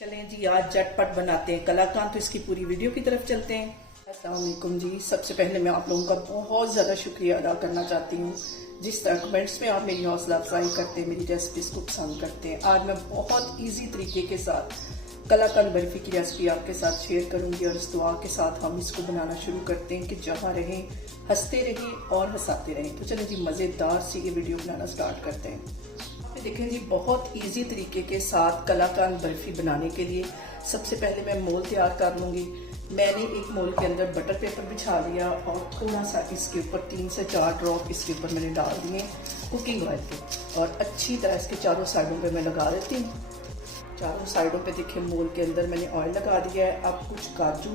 चलें जी, आज झटपट बनाते हैं कलाकंद। तो इसकी पूरी वीडियो की तरफ चलते हैं। अस्सलाम वालेकुम जी। सबसे पहले मैं आप लोगों का बहुत ज़्यादा शुक्रिया अदा करना चाहती हूँ जिस तरह कमेंट्स में आप मेरी हौसला अफजाई करते हैं, मेरी रेसिपीज़ को पसंद करते हैं। आज मैं बहुत ईजी तरीके के साथ कलाकंद बर्फ़ी की रेसिपी आपके साथ शेयर करूँगी और इस दुआ के साथ हम इसको बनाना शुरू करते हैं कि जहाँ रहें, हंसते रहें और हंसाते रहें। तो चलें जी, मज़ेदार सी ये वीडियो बनाना स्टार्ट करते हैं। देखें जी, बहुत इजी तरीके के साथ कलाकंद बर्फी बनाने के लिए सबसे पहले मैं मोल तैयार कर लूँगी। मैंने एक मोल के अंदर बटर पेपर बिछा लिया और थोड़ा सा इसके ऊपर 3 से 4 ड्रॉप इसके ऊपर मैंने डाल दिए कुकिंग ऑयल के और अच्छी तरह इसके चारों साइडों पे मैं लगा देती हूँ। चारों साइडों पे देखिए मोल के अंदर मैंने ऑयल लगा दिया है। अब कुछ काजू,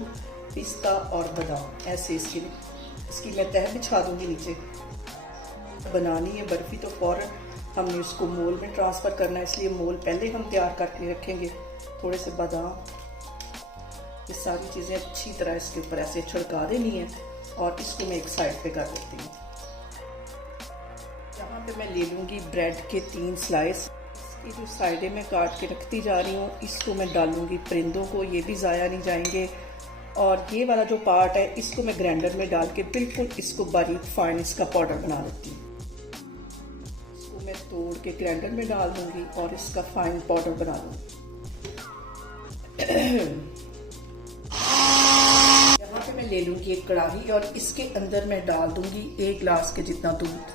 पिस्ता और बादाम ऐसे इसकी मैं तह बिछा दूँगी नीचे। बनानी है बर्फी तो फ़ौरन हमने उसको मोल में ट्रांसफ़र करना है, इसलिए मोल पहले हम तैयार करके रखेंगे। थोड़े से बादाम, ये सारी चीज़ें अच्छी तरह इसके ऊपर ऐसे छिड़का देनी है और इसको मैं एक साइड पे कर देती हूँ। यहाँ पे मैं ले लूँगी ब्रेड के 3 स्लाइस। इसकी जो साइडें मैं काट के रखती जा रही हूँ, इसको मैं डालूँगी परिंदों को, ये भी ज़ाया नहीं जाएंगे। और ये वाला जो पार्ट है इसको मैं ग्राइंडर में डाल के बिल्कुल इसको बारीक फाइन इसका पाउडर बना लेती हूँ। मैं तोड़ के ग्राइंडर में डाल दूंगी और इसका फाइन पाउडर बना लूंगी। यहाँ पे मैं ले लूंगी एक कढ़ाई और इसके अंदर मैं डाल दूंगी 1 गिलास के जितना दूध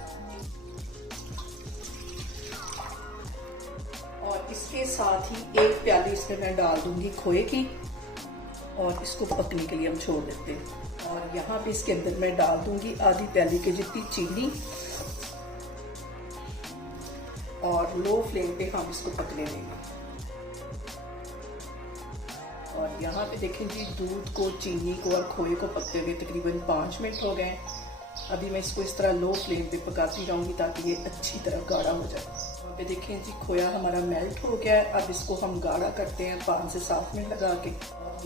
और इसके साथ ही 1 प्याली इसमें मैं डाल दूंगी खोए की और इसको पकने के लिए हम छोड़ देते हैं। और यहाँ पे इसके अंदर मैं डाल दूंगी आधी प्याली के जितनी चीनी और लो फ्लेम पे हम इसको पकने देंगे। और यहाँ पे देखें जी, दूध को, चीनी को और खोए को पकते हुए तकरीबन 5 मिनट हो गए। अभी मैं इसको इस तरह लो फ्लेम पे पकाती जाऊंगी ताकि ये अच्छी तरह गाढ़ा हो जाए। यहाँ पे देखें जी, खोया हमारा मेल्ट हो गया है। अब इसको हम गाढ़ा करते हैं 5 से 7 मिनट लगा के।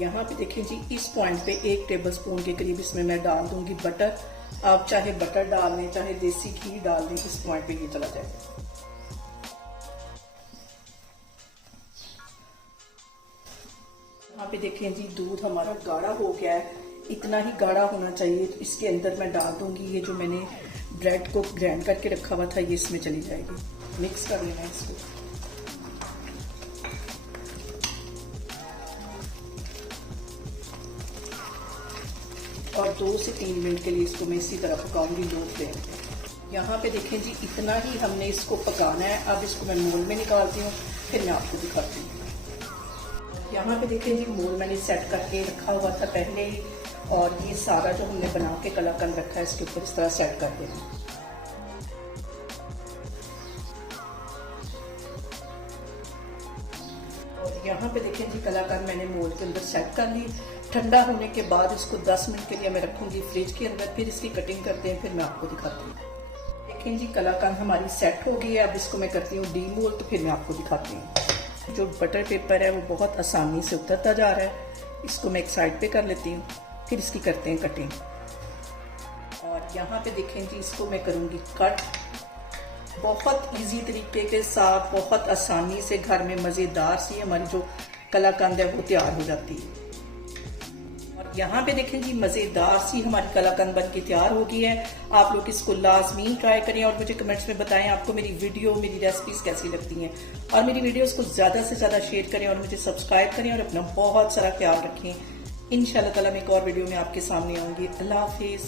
यहाँ पे देखें जी, इस पॉइंट पे 1 टेबल स्पून के करीब इसमें मैं डाल दूंगी बटर। आप चाहे बटर डाल दें, चाहे देसी घी डाल दें, इस पॉइंट पे ये चला जाएगा। यहाँ पे देखें जी, दूध हमारा गाढ़ा हो गया है, इतना ही गाढ़ा होना चाहिए। तो इसके अंदर मैं डाल दूंगी ये जो मैंने ब्रेड को ग्राइंड करके रखा हुआ था, ये इसमें चली जाएगी। मिक्स कर लेना है इसको। और 2 से 3 मिनट के लिए इसको मैं इसी तरह पकाऊंगी लो फ्लेम पे। यहाँ पे देखें जी, इतना ही हमने इसको पकाना है। अब इसको मैं मोल में निकालती हूँ, फिर मैं आपको दिखाती हूँ। यहाँ पे देखें जी, मोल मैंने सेट करके रखा हुआ था पहले ही और ये सारा जो हमने बना के कलाकंद रखा है इसके ऊपर इस तरह सेट कर देना। और यहाँ पे देखें जी, कलाकंद मैंने मोल के अंदर सेट कर ली। ठंडा होने के बाद इसको 10 मिनट के लिए मैं रखूंगी फ्रिज के अंदर, फिर इसकी कटिंग करते हैं, फिर मैं आपको दिखाती हूँ। देखें जी, कलाकंद हमारी सेट हो गई है। अब इसको मैं करती हूँ डीमोल, तो फिर मैं आपको दिखाती हूँ। जो बटर पेपर है वो बहुत आसानी से उतरता जा रहा है। इसको मैं एक साइड पे कर लेती हूँ, फिर इसकी करते हैं कटिंग। और यहाँ पे देखें जी, इसको मैं करूँगी कट। बहुत इजी तरीके के साथ, बहुत आसानी से घर में मज़ेदार सी हमारी जो कलाकंद है वो तैयार हो जाती है। और यहाँ पे देखें जी, मज़ेदार सी हमारी कलाकंद बन के तैयार हो गई है। आप लोग इसको लाजमी ट्राई करें और मुझे कमेंट्स में बताएं आपको मेरी वीडियो, मेरी रेसिपीज़ कैसी लगती हैं। और मेरी वीडियोस को ज़्यादा से ज़्यादा शेयर करें और मुझे सब्सक्राइब करें और अपना बहुत सारा ख्याल रखें। इंशाल्लाह ताला मैं एक और वीडियो में आपके सामने आऊँगी। अल्लाह हाफिज़।